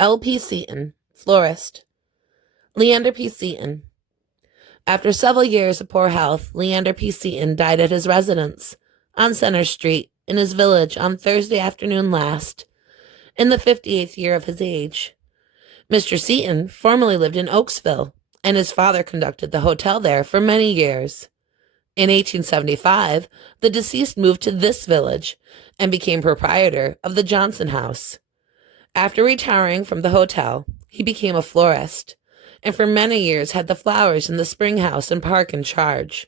L.P. Seaton, florist. Leander P. Seaton. After several years of poor health, Leander P. Seaton died at his residence on Center Street in his village on Thursday afternoon last, in the 58th year of his age. Mr. Seaton formerly lived in Oaksville, and his father conducted the hotel there for many years. In 1875, the deceased moved to this village and became proprietor of the Johnson House. After retiring from the hotel, he became a florist, and for many years had the flowers in the spring house and park in charge.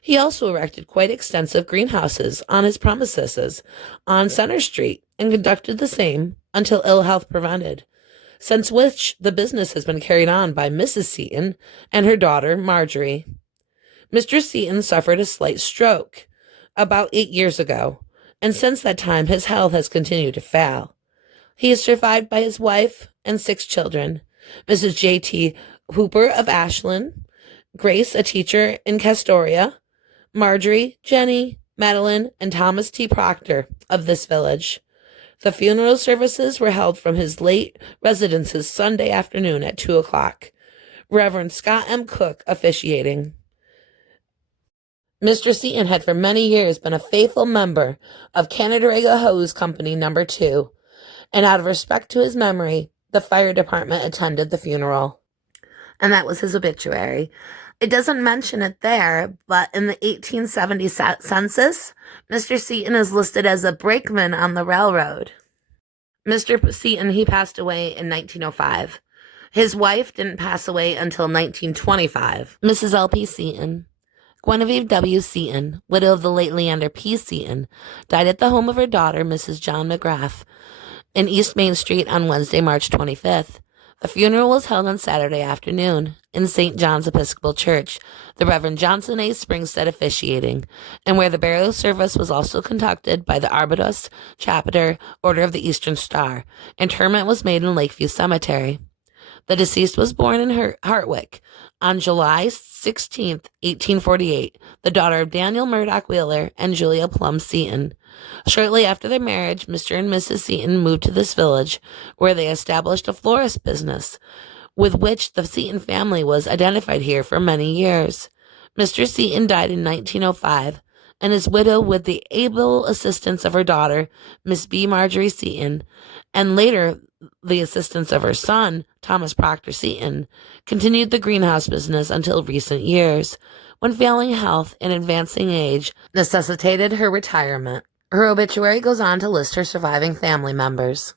He also erected quite extensive greenhouses on his premises on Center Street and conducted the same until ill health prevented, since which the business has been carried on by Mrs. Seaton and her daughter, Marjorie. Mr. Seaton suffered a slight stroke about 8 years ago, and since that time his health has continued to fail. He is survived by his wife and 6 children, Mrs. J.T. Hooper of Ashland, Grace, a teacher in Castoria, Marjorie, Jenny, Madeline, and Thomas T. Proctor of this village. The funeral services were held from his late residence's Sunday afternoon at 2 o'clock. Reverend Scott M. Cook officiating. Mr. Seaton had for many years been a faithful member of Canandaigua Hose Company No. 2, and out of respect to his memory, the fire department attended the funeral. And that was his obituary. It doesn't mention it there, but in the 1870 census, Mr. Seaton is listed as a brakeman on the railroad. Mr. Seaton, he passed away in 1905. His wife didn't pass away until 1925. Mrs. L.P. Seaton. Guinevere W. Seaton, widow of the late Leander P. Seaton, died at the home of her daughter, Mrs. John McGrath, in East Main Street on Wednesday, March 25th. The funeral was held on Saturday afternoon in St. John's Episcopal Church, the Reverend Johnson A. Springstead officiating, and where the burial service was also conducted by the Arbutus Chapter Order of the Eastern Star. Interment was made in Lakeview Cemetery. The deceased was born in Hartwick on July 16, 1848, the daughter of Daniel Murdoch Wheeler and Julia Plum Seaton. Shortly after their marriage, Mr. and Mrs. Seaton moved to this village, where they established a florist business, with which the Seaton family was identified here for many years. Mr. Seaton died in 1905, and his widow, with the able assistance of her daughter, Miss B. Marjorie Seaton, and later the assistance of her son, Thomas Proctor Seaton, continued the greenhouse business until recent years, when failing health and advancing age necessitated her retirement. Her obituary goes on to list her surviving family members.